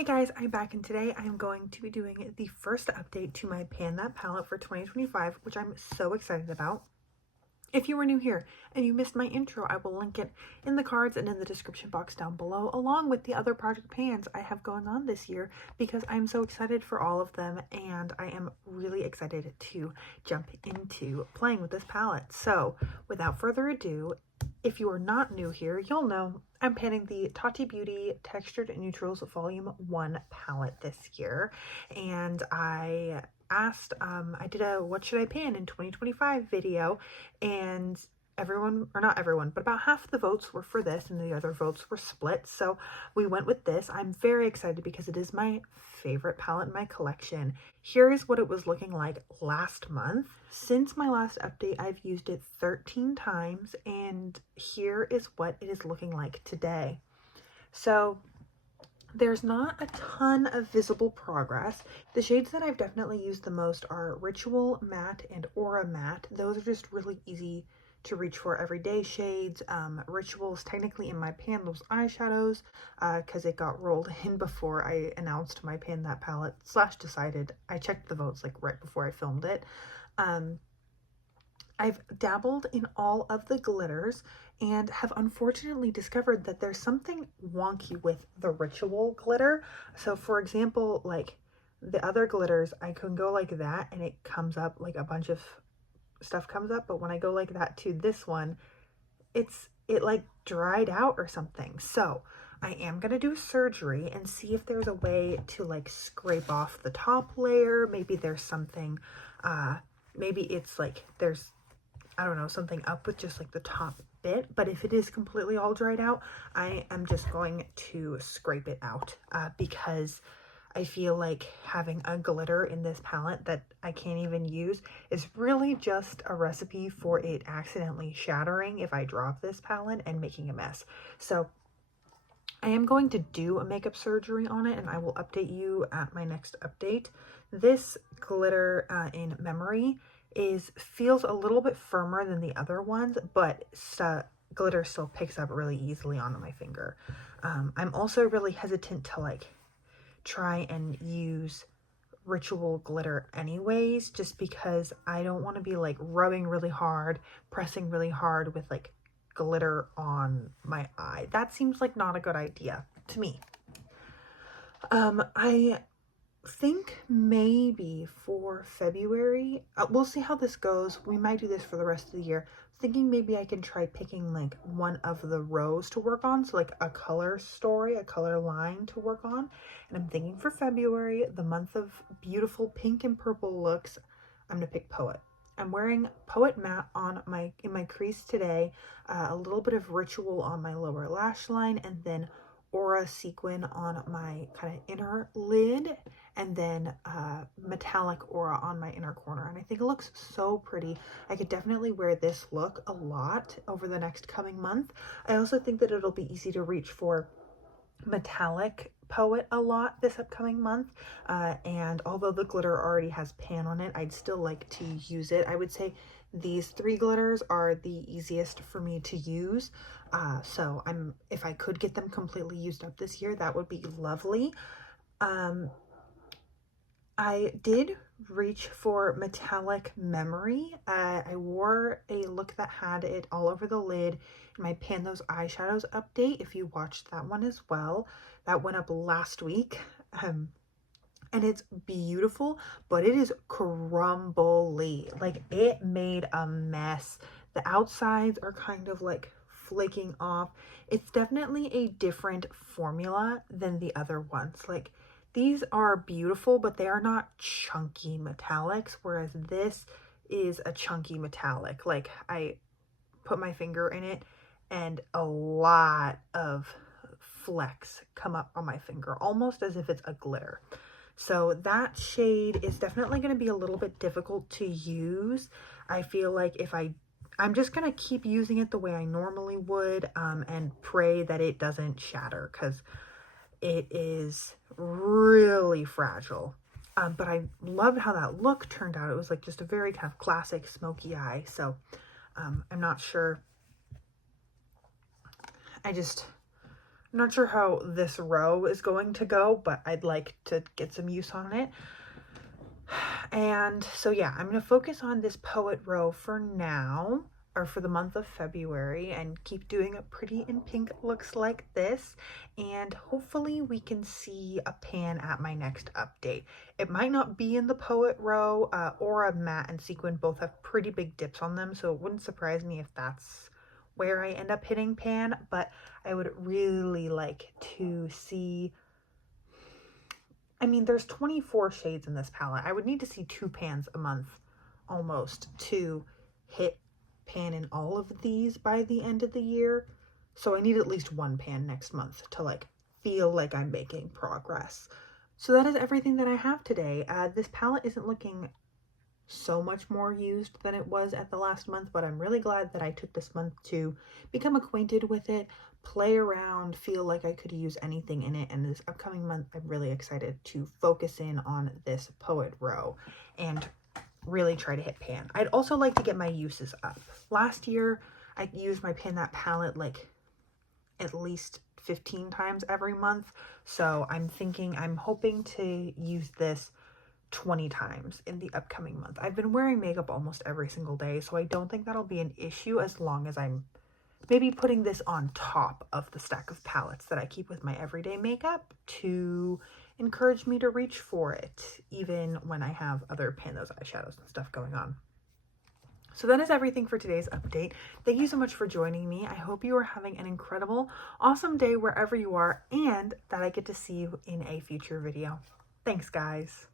Hey guys, I'm back and today I'm going to be doing the first update to my Pan That palette for 2025, which I'm so excited about. If you are new here and you missed my intro, I will link it in the cards and in the description box down below, along with the other project pans I have going on this year because I'm so excited for all of them and I am really excited to jump into playing with this palette. So without further ado, if you are not new here, you'll know I'm panning the Tati Beauty Textured Neutrals Volume 1 palette this year, and I asked, I did a what should I pan in 2025 video, and everyone, or not everyone, but about half the votes were for this and the other votes were split, so we went with this. I'm very excited because it is my favorite palette in my collection. Here is what it was looking like last month. Since my last update, I've used it 13 times, and here is what it is looking like today. So there's not a ton of visible progress. The shades that I've definitely used the most are Ritual Matte and Aura Matte. Those are just really easy to reach for everyday shades. Ritual's technically in my pan those eyeshadows because it got rolled in before I announced my Pan That palette / decided. I checked the votes like right before I filmed it. I've dabbled in all of the glitters and have unfortunately discovered that there's something wonky with the Ritual glitter. So for example, like the other glitters, I can go like that and it comes up, like a bunch of stuff comes up, but when I go like that to this one, it like dried out or something. So I am gonna do surgery and see if there's a way to like scrape off the top layer. Maybe there's something, maybe it's like there's, I don't know, something up with just like the top bit, but if it is completely all dried out, I am just going to scrape it out because I feel like having a glitter in this palette that I can't even use is really just a recipe for it accidentally shattering if I drop this palette and making a mess. So I am going to do a makeup surgery on it and I will update you at my next update. This glitter in Memory feels a little bit firmer than the other ones, but glitter still picks up really easily onto my finger. I'm also really hesitant to like try and use Ritual glitter anyways, just because I don't want to be like rubbing really hard, pressing really hard with like glitter on my eye. That seems like not a good idea to me. I think maybe for February, we'll see how this goes. We might do this for the rest of the year. Thinking maybe I can try picking like one of the rows to work on, so like a color story, a color line to work on. And I'm thinking for February, the month of beautiful pink and purple looks, I'm gonna pick Poet. I'm wearing Poet Matte on in my crease today, a little bit of Ritual on my lower lash line, and then Aura Sequin on my kind of inner lid, and then metallic Aura on my inner corner. And I think it looks so pretty. I could definitely wear this look a lot over the next coming month. I also think that it'll be easy to reach for metallic Poet a lot this upcoming month, and although the glitter already has pan on it, I'd still like to use it. I would say these 3 glitters are the easiest for me to use, so if I could get them completely used up this year, that would be lovely. I did reach for Metallic Memory. I wore a look that had it all over the lid in my Pan Those Eyeshadows update, if you watched that one as well. That went up last week. And it's beautiful, but it is crumbly. Like, it made a mess. The outsides are kind of like flaking off. It's definitely a different formula than the other ones. Like, these are beautiful, but they are not chunky metallics, whereas this is a chunky metallic. Like, I put my finger in it and a lot of flecks come up on my finger, almost as if it's a glitter. So that shade is definitely going to be a little bit difficult to use. I feel like if I'm just going to keep using it the way I normally would, and pray that it doesn't shatter, because it is really fragile. But I loved how that look turned out. It was like just a very kind of classic smoky eye. So I'm not sure. I'm not sure how this row is going to go, but I'd like to get some use on it. And so yeah, I'm going to focus on this Poet row for now, or for the month of February, and keep doing a Pretty in Pink looks like this. And hopefully we can see a pan at my next update. It might not be in the Poet row, or a matte and sequin both have pretty big dips on them, so it wouldn't surprise me if that's where I end up hitting pan, but I would really like to see, I mean, there's 24 shades in this palette. I would need to see 2 pans a month almost to hit pan in all of these by the end of the year. So I need at least 1 pan next month to like feel like I'm making progress. So that is everything that I have today. This palette isn't looking so much more used than it was at the last month, but I'm really glad that I took this month to become acquainted with it, play around, feel like I could use anything in it. And this upcoming month, I'm really excited to focus in on this Poet row and really try to hit pan. I'd also like to get my uses up. Last year, I used my Pan That palette like at least 15 times every month. So I'm hoping to use this 20 times in the upcoming month. I've been wearing makeup almost every single day, so I don't think that'll be an issue as long as I'm maybe putting this on top of the stack of palettes that I keep with my everyday makeup to encourage me to reach for it, even when I have other Panthers eyeshadows and stuff going on. So that is everything for today's update. Thank you so much for joining me. I hope you are having an incredible, awesome day wherever you are, and that I get to see you in a future video. Thanks, guys.